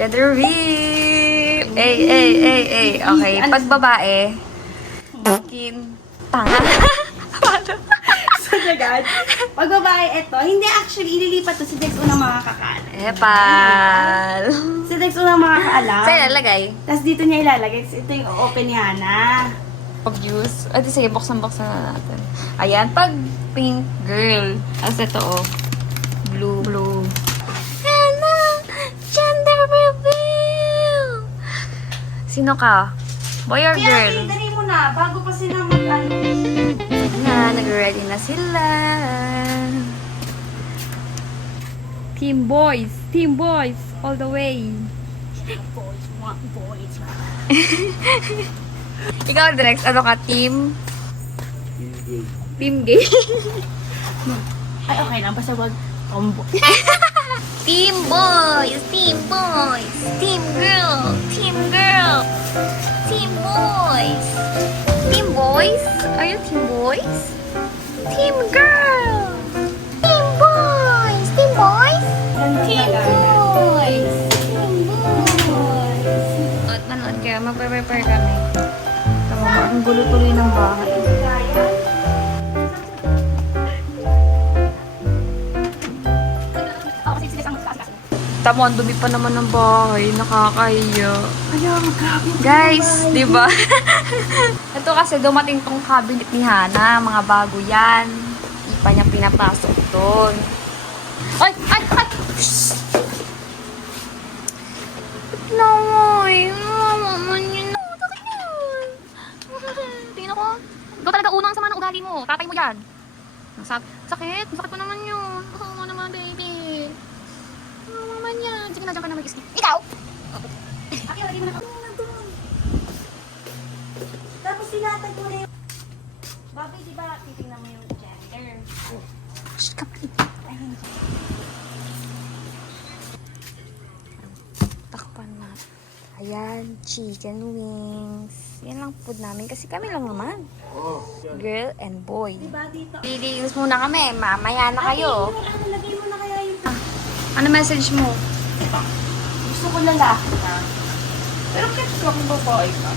Gender reveal! Ay. Okay, pag babae, skin, tanga. So, agad. Pag babae, ito, hindi actually, ililipat to si Dex unang makakakaalam. Epal. Si Dex unang makakaalam. Sa'yo ilalagay? Tapos dito niya ilalagay. Ito yung open ni Hana. Obvious. At sige, buksan na natin. Ayan, pag pink girl. As ito, oh. Blue. Hello! Gender reveal! Sino ka? Boy or Kaya, girl? dali mo na. Bago pa sila mag-ano. Nag-ready na sila. Team boys, all the way. Boys, want boys. Ikaw, Drex, ano ka, team? Team gay. Ay, okay lang. Basta wag tomboy. Team boys, team girl, team boys. Team boys? Are you team boys? Team girl. Team boys. Team boys? Team boys. Manood kayo. Magpe-prepare kami. Tama ba? Ang gulo tuloy ng bahay. Tamo, ang dumi pa naman ng bahay. Nakakahiya. Kaya, grabe. Guys, di ba? Ito kasi dumating tong cabinet ni Hana. Mga bago yan. Di pa niya pinapasok doon. Ay! Shhh! Namoy! Mamaman yun. Bakit yun? Tingnan ko. Ikaw talaga unang sama ng ugali mo. Tatay mo yan. Sakit pa naman yun. Oo naman, baby. Mamaman yan. Sige na, dyan ka na mag-skip. Ikaw! Aki, lagi mo na doon. Tapos sinatag mo na yung... Babi, di ba, titignan mo yung gender? Shh, kapit. Takpan na. Ayan, chicken wings. Yan lang food namin kasi kami lang naman. Girl and boy. Di ba dito? Lilinis muna kami. Mamaya na kayo. Lagay mo na kaya yung... Ano message mo? Gusto ko lalaki na. Pero kept ko kung babae ka.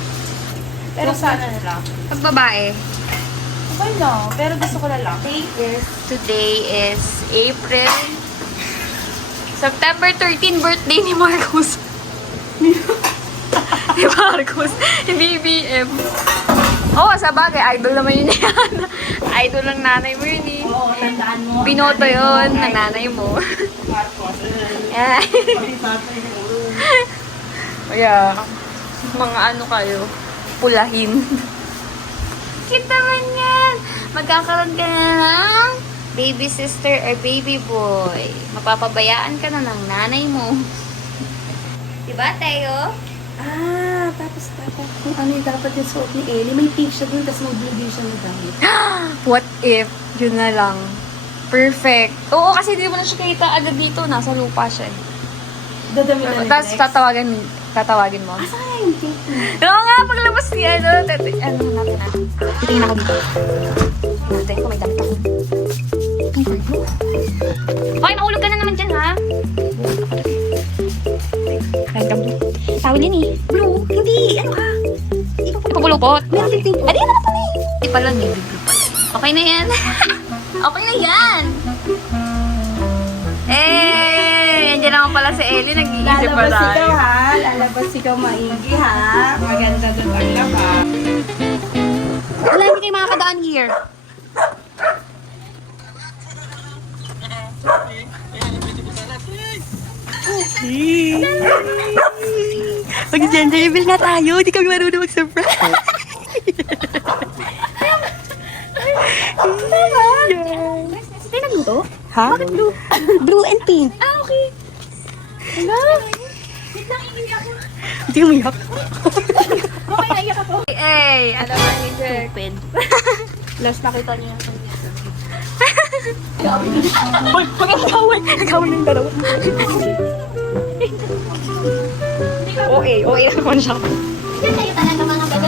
Pero sana na lang. Pag babae, Okay lang. Pero gusto ko lalaki. today is April. September 13, birthday ni Marcos. Ni Marcos. Ni BBM. Oo, sa bagay. Idol naman yun yan. Idol ng nanay mo yun eh. Oo, tandaan mo. Binoto yun ng nanay mo. Marcos. Yan. Kaya, mga ano kayo, pulahin. Cute naman yan. Magkakaroon ka na ng baby sister or baby boy. Mapapabayaan ka na ng nanay mo. Diba, Teo? Tapos kung ano yung dapat yung suot ni Ellie, may pink siya dun, tapos may blue din siya na damit. What if? Yun na lang. Perfect. Oo, kasi di mo na siya kita agad dito. Nasa lupa siya. Dadami na ni Tapos Dex. tatawagin mo. Asa kaya yung pink? Oo nga, paglabas niya, ano natin na. Titingin ako dito. Natin kung may damit ako. Okay, maulog ka na naman dyan, ha? Kain ka blue. Tawil yun eh. Blue? Hindi! Ano ka? Ipapulupot. Meron din pink. Adi na pala eh. Hindi pala, navy blue pala. Okay na yan. Okay na yan. Nandiyan naman pala si Ellie. Nag-iisip pa Lalabas ikaw, tayo. ha? Lalabas ikaw maigi, ha? Maganda doon ang labas. Wala, hindi kayo makakadaan here. Mag-gender reveal na tayo. Hindi kami marunong mag-surprise. Ay, nagluto? Ha? Bakit blue? Blue and pink. Okay. Hello? Wait lang, iiyak ako. Hindi umiyak. Okay, naiyak ako. Alam mo ni Jack. Stupid. Last nakita niya. Hoy, mag-agawin. Nagawin ng dalawa. OA naman siya. Yan kayo talaga mga bebe.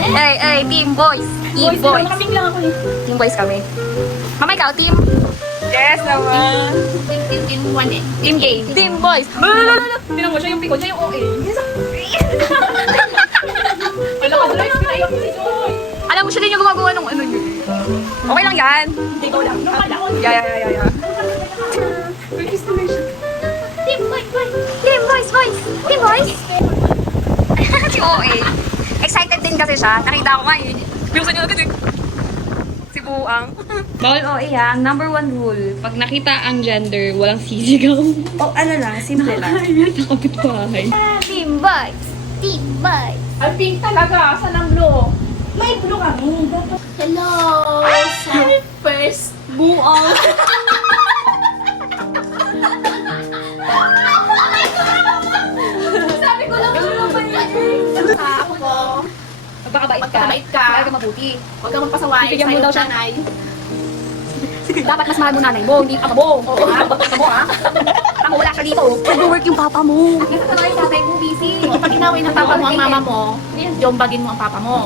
Team boys. Team boys. Kaming lang ako eh. Team boys kami. Mama, ikaw, team? Yes naman. Team 1 eh. Team gay. Team boys. Tinan mo siya yung pikon, siya yung OA. Wala ka drive, pinayak si Joy. Alam mo siya din yung gumagawa ng ano yun. Okay lang yan. Hindi ko lang. Yeah. Kiss na siya. Team boys. Team boys. Si OA. Excited din kasi siya. Nakita ko nga eh. Pinusan niya agad eh. Si Buang. Bawal OA ha. Ang number 1 rule. Pag nakita ang gender, walang sisigaw. Oh, ano lang, simple lang. Ay, nakapit bahay. Team boys. Ang pink talaga. Saan ang blue? May blue kami. Hello! Sa first buong. Sabi ko lang naman yun. Ako po. Magpakabait ka. Magpakabait ka. Huwag ka mabuti. Huwag kang magpasaway. Bibigyan mo daw siya. Nanay. Dapat mas mahal mo nanay mo, hindi ama mo. Oo, ha? Ama mo, ha? Tama, wala siya dito. Nag-work yung papa mo. At kasi sa tatay mo, busy. Pag inaway ng papa mo ang mama mo, jombagin mo ang papa mo.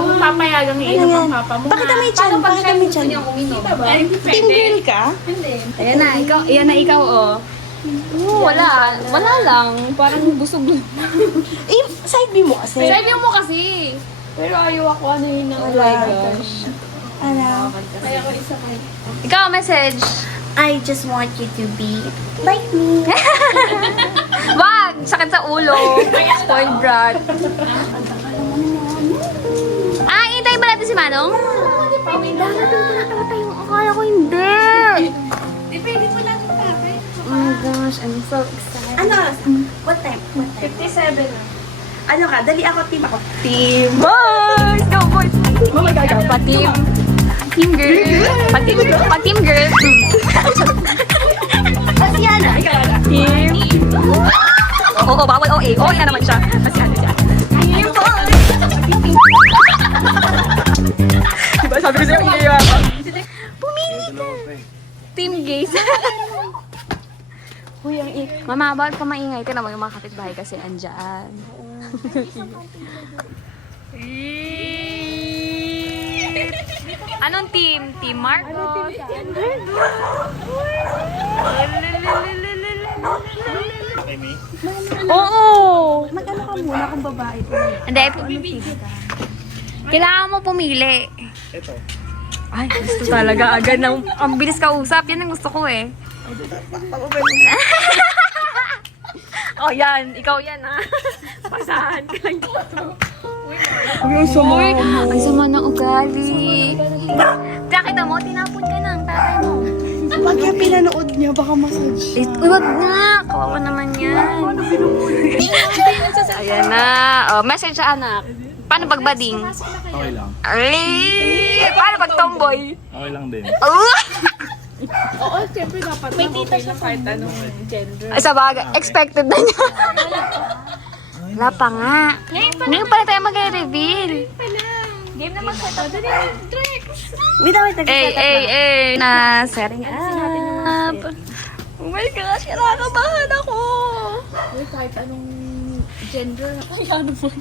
Kung papayagang iinom ang papa mo. Bakit may chan? Bakit may chan? Team girl ka? Ayan na ikaw, oh. Wala lang. Parang busog lang. Eh, side B mo kasi. Sabi mo kasi. Pero ayaw ako ano yun na. Oh my gosh. Ano? Kaya ko isa kayo. Ikaw, message. I just want you to be like me. Wag! Sakit sa ulo. Spoiled brat. Intay ba natin si Manong? Akala ko hindi. Depende po natin tatay. Oh my gosh, I'm so excited. Ano? What time? 57 na. Ano ka? Dali ako, team ako. Team. Boys! Go, boys! Oh my God, pa-team. Team girl. Pa-team girl. Pasiana. Team. Oo, bawal OA. OA na naman siya. Kasi ano siya. Team boys! Diba sabi ko sa'yo, ingay ako. Pumili ka. Team gays. Mama, bawal ka maingay. Ito naman yung mga kapitbahay kasi andyan. Anong team? Team Marcos? Oo! Mag-ano ka muna kung babae ko. Hindi, kailangan mo pumili. Ito. Ay, gusto talaga agad ng ang bilis kausap. Yan ang gusto ko eh. Oh, yan. Ikaw yan, ha? Pasahan ka lang dito. Ang sama ng ugali. Nakita mo, tinapon ka ng tatay mo. Pag yung pinanood niya, baka massage. Wag nga. Kawawa naman yan. Ayan na. Oh, message sa anak. Paano pagbading? Okay lang. Ay! Paano pag tomboy? Okay lang din. Oh! Oo, siyempre dapat may tita siya kahit anong gender. Ay, sa bagay. Expected na niya. Wala pa nga. Ngayon pala tayo mag-reveal. Game na mag-set up. Wait, Na setting up. Oh my gosh, kinakabahan ako. Uy, kahit anong gender. Ano mo? Food.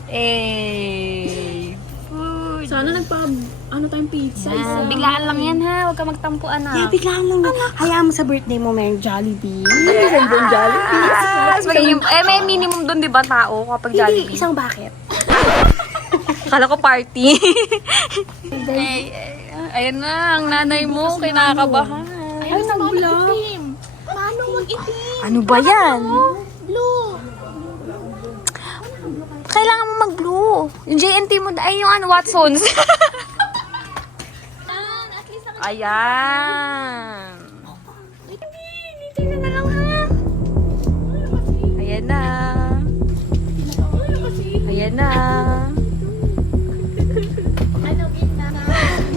Sana ano tayong pizza. Biglaan lang yan ha. Huwag ka magtampo, anak. Yeah, biglaan lang. Hayaan mo sa birthday mo, may Jollibee. Yes! May minimum doon, di ba, tao kapag Hindi, Jollibee? isang bucket. Kala ko party. Ayun na, ang nanay mo, kinakabahan. Ay, nag-itim. Paano mag-itim? Ano ba yan? Blue. Kailangan mo mag-blue. Yung JNT mo, ay yung ano, Watsons. Ayan. Tingnan na lang ha. Ayan na. Ayan na.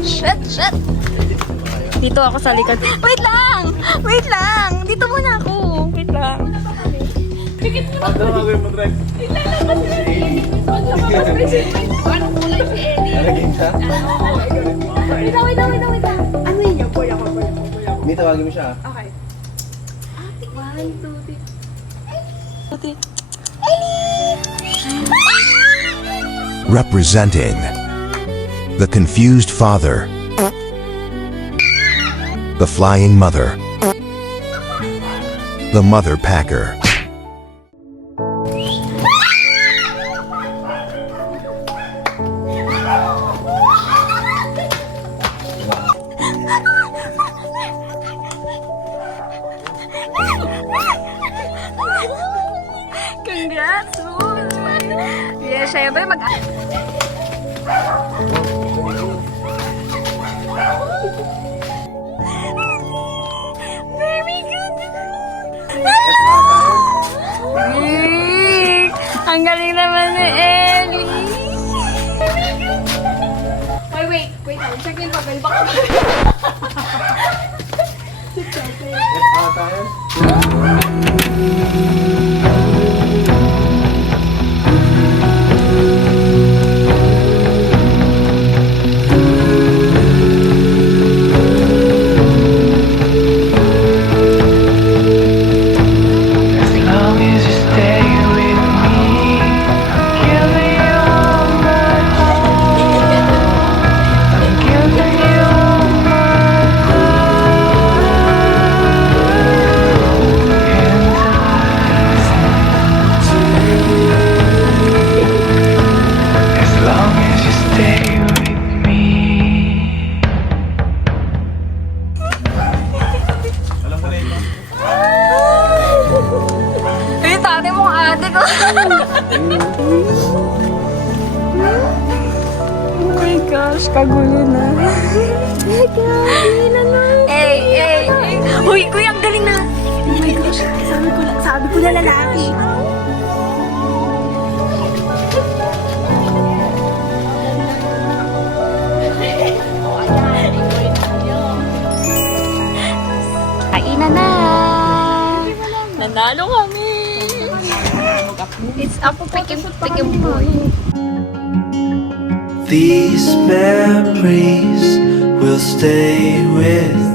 Shit. Dito ako sa likod. Wait lang. Dito muna ako. Wait lang. Ano gagawin mo, Drek? Anong kulay si Eddie? Nalagyan siya? Wait. Ano yun yung boy ako? May tawagin mo siya. Okay. 1, 2, 3. Representing the confused father, the flying mother, the mother packer, Congrats, boy! Yeah, syempre Very good! Rick! Ang galing naman ni Ellie! Wait lang. Check yung papel. Baka tayo. Alam ko na ito. Ay, tate mo ate ko! Oh my gosh, kagulo na. Hey! Uy, kuya, ang galing na! Oh my gosh, sabi ko na lalaki. Kainan na! Nanalo kami! It's up to pick boy. These memories will stay with